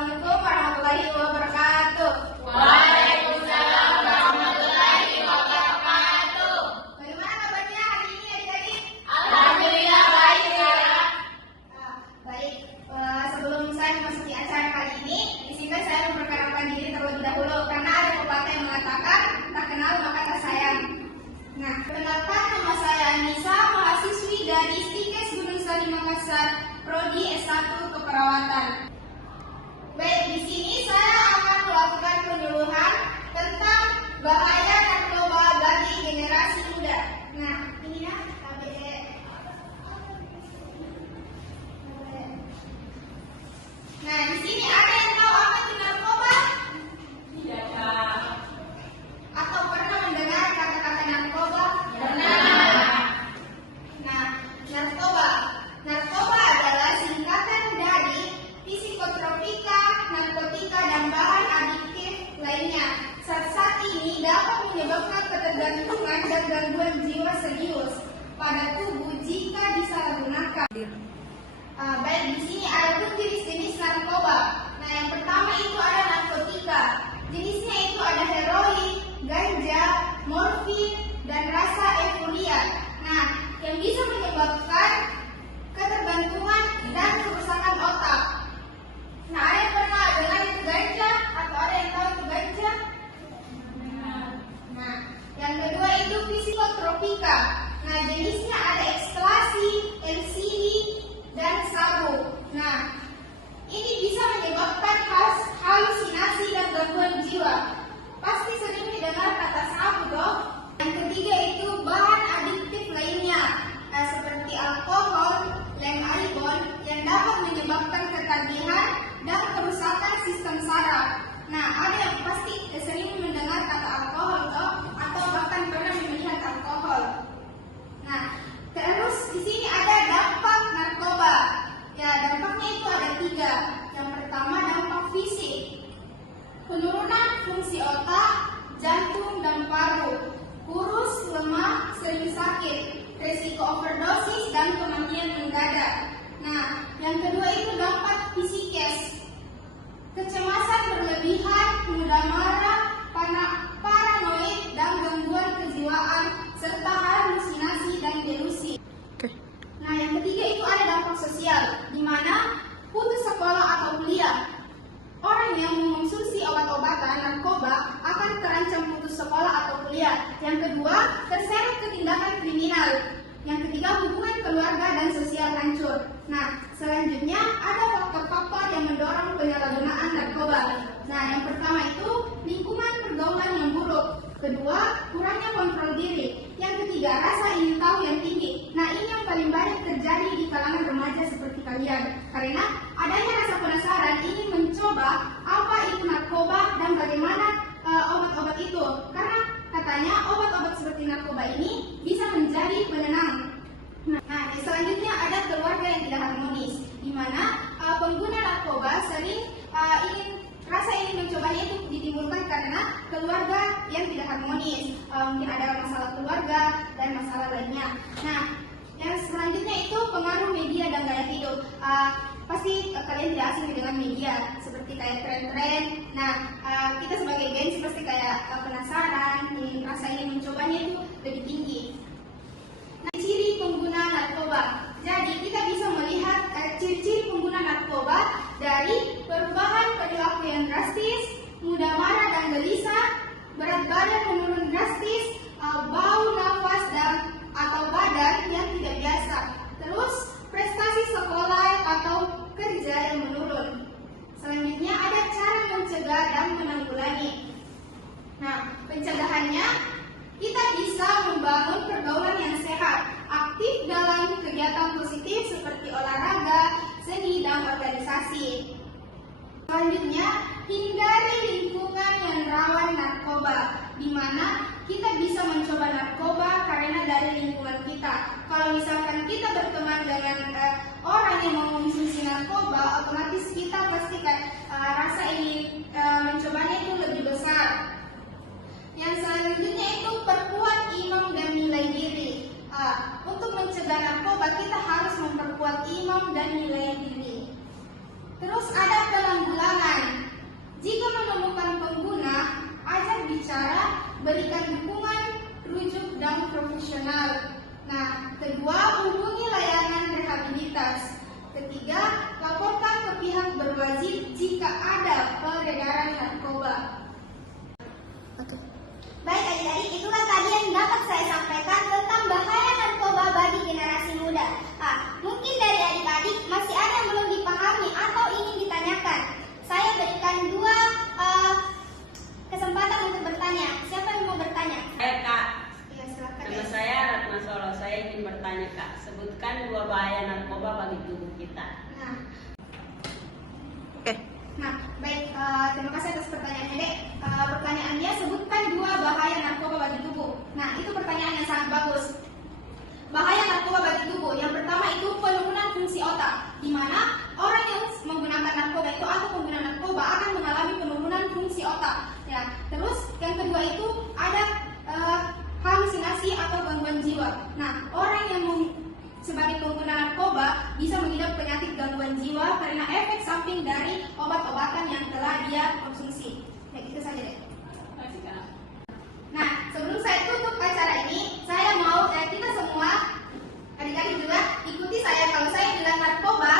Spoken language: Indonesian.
Assalamualaikum warahmatullahi wabarakatuh. Waalaikumsalam warahmatullahi wabarakatuh. Bagaimana kabarnya hari ini adik-adik? Alhamdulillah baik ya. Baik, sebelum saya memasuki acara kali ini, izinkan saya memperkenalkan diri terlebih dahulu karena ada pepatah yang mengatakan tak kenal maka tak sayang. Nah, perkenalkan, nama saya Anissa, mahasiswi dari Stikes Gunung Sari Makassar, Prodi S1 Keperawatan. Baik, di sini saya akan melakukan penyuluhan tentang bahaya narkoba bagi generasi muda. Nah, ini ya, KBD. Nah, di sini ada yang tahu apa itu narkoba? Tidak Kak. Atau pernah mendengar kata-kata narkoba? Benar. Nah, narkoba adalah singkatan dari psikotropika, narkotika, dan bahan adiktif lainnya. Zat-zat ini dapat menyebabkan ketergantungan dan gangguan jiwa serius pada tubuh jika disalahgunakan. Baik, di sini ada pun jenis-jenis narkoba. Nah, yang pertama itu ada narkotika. Jenisnya itu ada heroin, ganja, morfin, dan rasa euforia. Nah, yang bisa menyebabkan ketergantungan dan kerusakan otak. Nah, ada yang pernah dengar itu ganja atau ada yang tahu itu ganja? Nah, yang kedua itu psikotropika. Nah, jenisnya ada ekstasi, LSD, dan sabu. Nah, ini bisa menyebabkan halusinasi dan gangguan jiwa. Pasti sering mendengar kata sabu dong. Yang ketiga itu bahan adiktif lainnya, seperti alkohol, lem ibon yang dapat menyebabkan ketagihan dan kerusakan sistem saraf. Nah, ada yang pasti sering mendengar kata alkohol toh, atau bahkan pernah melihat alkohol. Nah, terus di sini ada dampak narkoba. Ya, dampaknya itu ada 3. Yang pertama dampak fisik, penurunan fungsi otak, jantung dan paru, kurus, lemah, sering sakit, risiko overdosis dan kematian mendadak. Nah, yang kedua itu dampak psikis, kecemasan berlebihan, mudah marah, paranoid dan gangguan kejiwaan, serta halusinasi dan delusi. Nah, yang ketiga itu ada dampak sosial, di mana putus sekolah atau kuliah. Orang yang mengonsumsi obat-obatan narkoba akan terancam putus sekolah atau kuliah. Yang kedua, terseret ke tindakan kriminal. Yang ketiga, hubungan keluarga dan sosial hancur. Nah, selanjutnya ada faktor-faktor yang mendorong penyalahgunaan narkoba. Nah, yang pertama itu lingkungan pergaulan yang buruk. Kedua, kurangnya kontrol diri. Yang ketiga, rasa ingin tahu yang tinggi. Nah, ini yang paling banyak terjadi di kalangan remaja seperti kalian. Karena adanya rasa penasaran ingin mencoba apa itu narkoba dan bagaimana obat-obat itu. Karena katanya obat-obat seperti narkoba ini bisa menjadi penenang. Nah, selanjutnya ada keluarga yang tidak harmonis, di mana pengguna narkoba sering ingin mencobanya itu ditimbulkan karena keluarga yang tidak harmonis. Mungkin ada masalah keluarga dan masalah lainnya. Nah, yang selanjutnya itu pengaruh media dan gaya hidup. Pasti kalian tidak asing dengan media, seperti kayak tren-tren. Nah, kita sebagai gengs pasti kayak penasaran, rasa ingin mencobanya itu lebih tinggi. Nah, ciri pengguna narkoba. Jadi kita bisa melihat ciri-ciri pengguna narkoba dari perubahan perilaku yang drastis, mudah marah dan gelisah, berat badan menurun drastis, bau nafas atau badan yang tidak biasa. Terus prestasi sekolah atau kerja yang menurun. Selanjutnya ada cara mencegah dan menanggulangi. Nah, pencegahannya kita bisa membangun pergaulan yang sehat, aktif dalam kegiatan positif seperti olahraga, seni, dan organisasi. Selanjutnya, hindari lingkungan yang rawan narkoba, di mana kita bisa mencoba narkoba karena dari lingkungan kita. Kalau misalkan kita berteman dengan orang yang mengonsumsi narkoba, otomatis kita pasti rasa ingin mencobanya itu lebih besar. Yang selanjutnya itu perkuat iman dan nilai diri. Untuk mencegah narkoba kita harus memperkuat imam dan nilai diri. Terus ada penanggulangan. Nah, baik, terima kasih atas pertanyaannya, Dek. Pertanyaannya, sebutkan 2 bahaya narkoba bagi tubuh. Nah, itu pertanyaan yang sangat bagus. Bahaya narkoba bagi tubuh. Yang pertama itu penurunan fungsi otak, di mana orang yang menggunakan narkoba itu atau pengguna narkoba akan mengalami penurunan fungsi otak. Ya, terus yang kedua itu ada halusinasi atau gangguan jiwa. Nah, orang yang sebagai pengguna narkoba bisa mengidap penyakit gangguan jiwa karena efek samping dari obat-obatan yang telah dia konsumsi. Ya, itu saja deh. Nah, sebelum saya tutup acara ini, saya mau kita semua adik-adik juga ikuti saya. Kalau saya bilang narkoba,